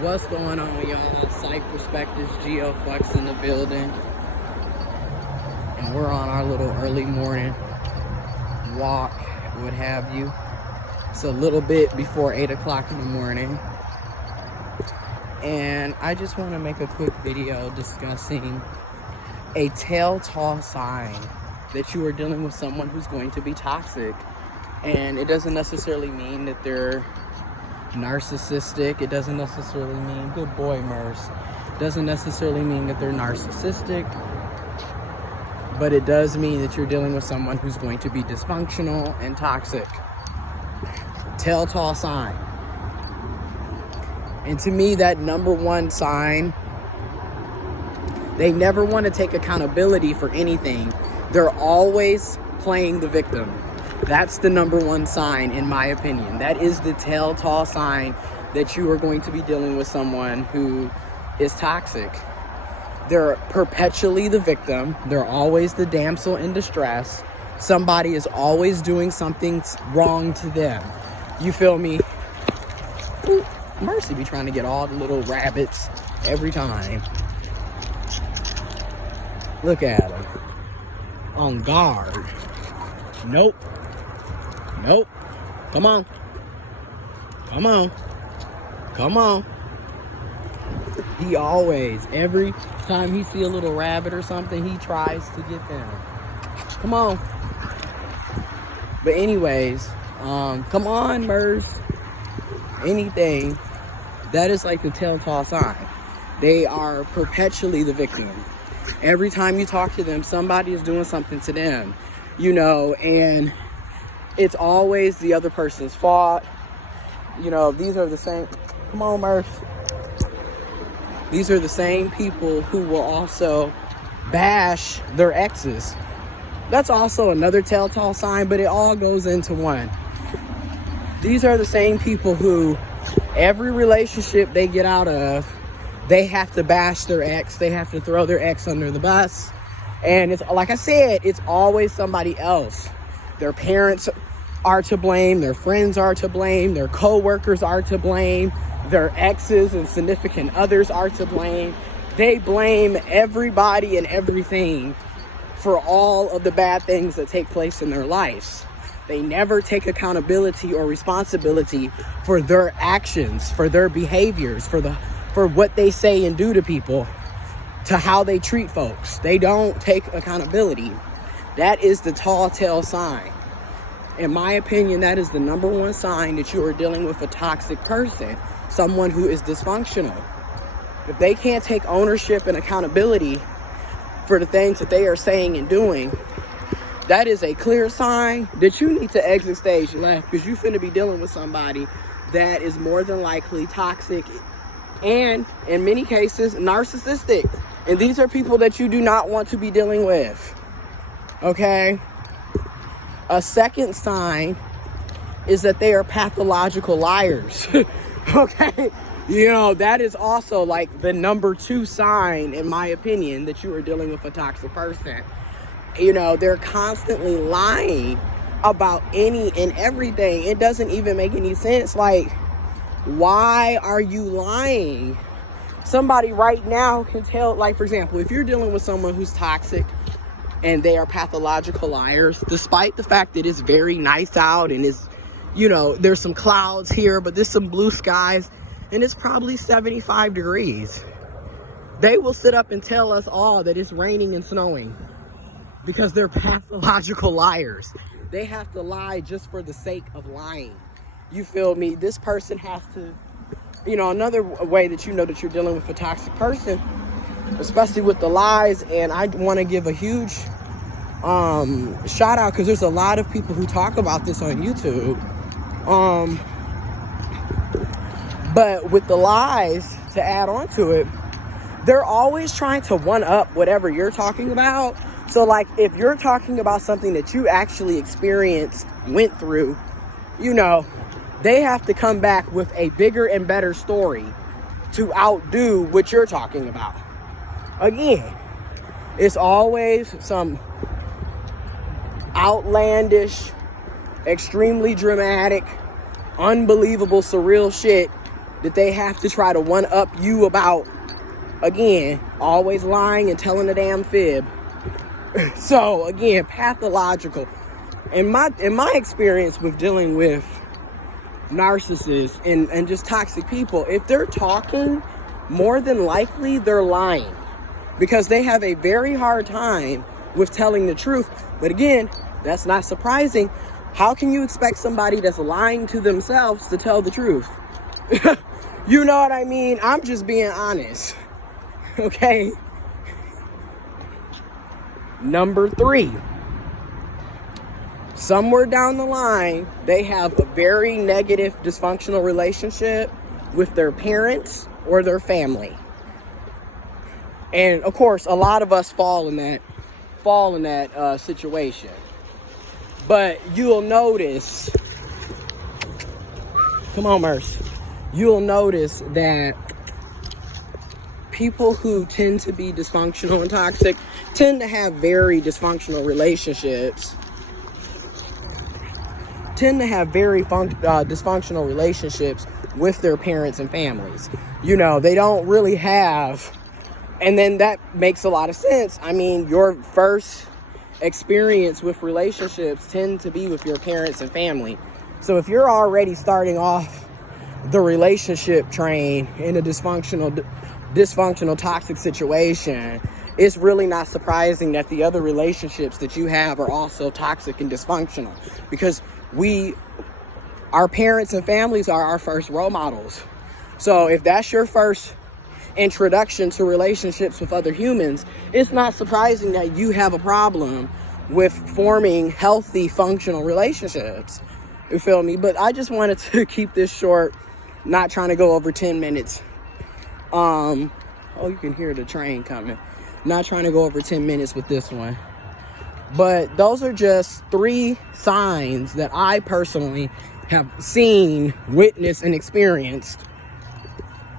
What's going on, y'all? Site Perspectives, giofvcks in the building. And we're on our little early morning walk, what have you. It's a little bit before 8 o'clock in the morning. And I just want to make a quick video discussing a telltale sign that you are dealing with someone who's going to be toxic. And it doesn't necessarily mean that they're narcissistic. It doesn't necessarily mean, good boy, Merce. Doesn't necessarily mean that they're narcissistic. But it does mean that you're dealing with someone who's going to be dysfunctional and toxic. Telltale sign. And to me, that number one sign, they never want to take accountability for anything. They're always playing the victim. That's the number one sign, in my opinion. That is the telltale sign that you are going to be dealing with someone who is toxic. They're perpetually the victim. They're always the damsel in distress. Somebody is always doing something wrong to them. You feel me? Ooh, Mercy be trying to get all the little rabbits every time. Look at him. On guard. Nope. Nope. Come on. Come on. Come on. He always, every time he see a little rabbit or something, he tries to get them. Come on. But anyways, come on, Merce. Anything. That is like the telltale sign. They are perpetually the victim. Every time you talk to them, somebody is doing something to them, you know, and it's always the other person's fault. You know, these are the same, come on, Murph. These are the same people who will also bash their exes. That's also another telltale sign, but it all goes into one. These are the same people who, every relationship they get out of, they have to bash their ex. They have to throw their ex under the bus. And it's like I said, it's always somebody else. Their parents are to blame. Their friends are to blame. Their co-workers are to blame. Their exes and significant others are to blame. They blame everybody and everything for all of the bad things that take place in their lives. They never take accountability or responsibility for their actions, for their behaviors, for what they say and do to people, to how they treat folks. They don't take accountability. That is the telltale sign. In my opinion, that is the number one sign that you are dealing with a toxic person, someone who is dysfunctional. If they can't take ownership and accountability for the things that they are saying and doing, that is a clear sign that you need to exit stage left, because you're finna be dealing with somebody that is more than likely toxic and, in many cases, narcissistic. And these are people that you do not want to be dealing with. Okay? A second sign is that they are pathological liars. Okay? You know, that is also like the number two sign, in my opinion, that you are dealing with a toxic person. You know, they're constantly lying about any and everything. It doesn't even make any sense. Like, why are you lying? Somebody right now can tell, like, for example, if you're dealing with someone who's toxic and they are pathological liars, despite the fact that it's very nice out and it's, you know, there's some clouds here, but there's some blue skies and it's probably 75 degrees. They will sit up and tell us all that it's raining and snowing because they're pathological liars. They have to lie just for the sake of lying. You feel me? This person has to, you know, another way that you know that you're dealing with a toxic person, especially with the lies, and I want to give a huge shout out, because there's a lot of people who talk about this on YouTube. But with the lies, to add on to it, they're always trying to one up whatever you're talking about. So like, if you're talking about something that you actually experienced, went through, you know, they have to come back with a bigger and better story to outdo what you're talking about. Again, it's always some outlandish, extremely dramatic, unbelievable, surreal shit that they have to try to one-up you about, again, always lying and telling a damn fib. So, again, pathological. In my experience with dealing with narcissists and just toxic people, if they're talking, more than likely they're lying, because they have a very hard time with telling the truth. But again, that's not surprising. How can you expect somebody that's lying to themselves to tell the truth? You know what I mean? I'm just being honest. Okay. Number 3. Somewhere down the line, they have a very negative, dysfunctional relationship with their parents or their family. And of course, a lot of us fall in that situation. But you'll notice, come on, Merce. You'll notice that people who tend to be dysfunctional and toxic tend to have very dysfunctional relationships. Dysfunctional relationships with their parents and families. You know, they don't really have, and then that makes a lot of sense. I mean, your first experience with relationships tend to be with your parents and family. So if you're already starting off the relationship train in a dysfunctional toxic situation, it's really not surprising that the other relationships that you have are also toxic and dysfunctional, because our parents and families are our first role models. So if that's your first introduction to relationships with other humans, it's not surprising that you have a problem with forming healthy, functional relationships. You feel me? But I just wanted to keep this short, not trying to go over 10 minutes. Oh, you can hear the train coming. Not trying to go over 10 minutes with this one. But those are just 3 signs that I personally have seen, witnessed, and experienced.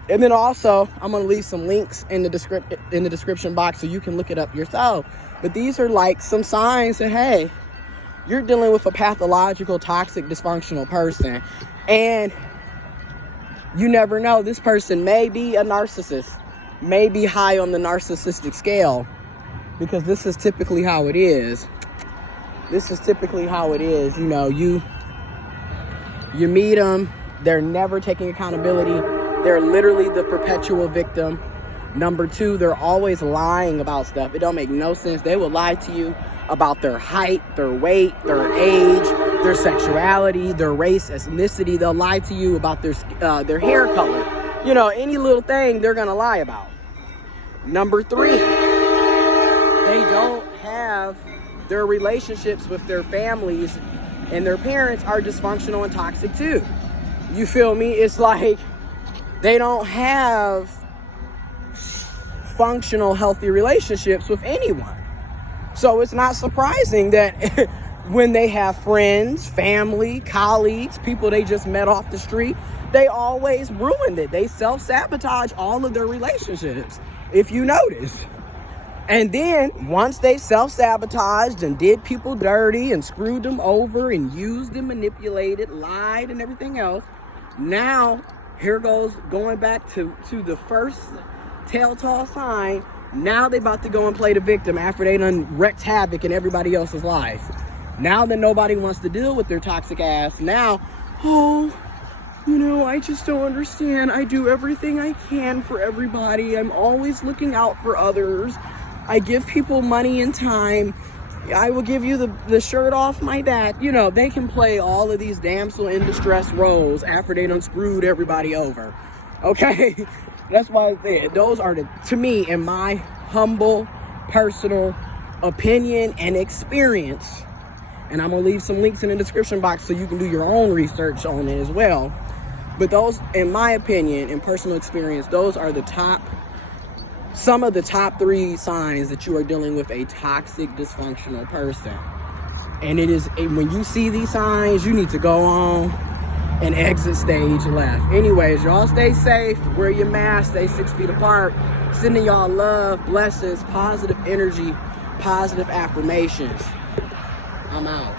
And then also, I'm going to leave some links in the description box so you can look it up yourself. But these are like some signs that, hey, you're dealing with a pathological, toxic, dysfunctional person. And you never know, this person may be a narcissist, may be high on the narcissistic scale, because this is typically how it is. You know, you meet them, they're never taking accountability. They're literally the perpetual victim. Number 2, they're always lying about stuff. It don't make no sense. They will lie to you about their height, their weight, their age, their sexuality, their race, ethnicity. They'll lie to you about their hair color. You know, any little thing they're gonna lie about. Number 3, they don't have their relationships with their families, and their parents are dysfunctional and toxic too. You feel me? It's like they don't have functional, healthy relationships with anyone. So it's not surprising that when they have friends, family, colleagues, people they just met off the street, they always ruined it. They self-sabotage all of their relationships, if you notice. And then once they self-sabotaged and did people dirty and screwed them over and used and manipulated, lied and everything else, now here goes going back to the first telltale sign. Now they about to go and play the victim after they done wreaked havoc in everybody else's life. Now that nobody wants to deal with their toxic ass, now, oh, you know, I just don't understand. I do everything I can for everybody. I'm always looking out for others. I give people money and time. I will give you the shirt off my back. You know, they can play all of these damsel in distress roles after they done screwed everybody over. Okay? That's why those are to me, in my humble, personal opinion and experience. And I'm going to leave some links in the description box so you can do your own research on it as well. But those, in my opinion and personal experience, those are some of the top 3 signs that you are dealing with a toxic, dysfunctional person. And when you see these signs, you need to go on and exit stage left. Anyways, y'all stay safe, wear your mask, stay 6 feet apart. Sending y'all love, blessings, positive energy, positive affirmations. I'm out.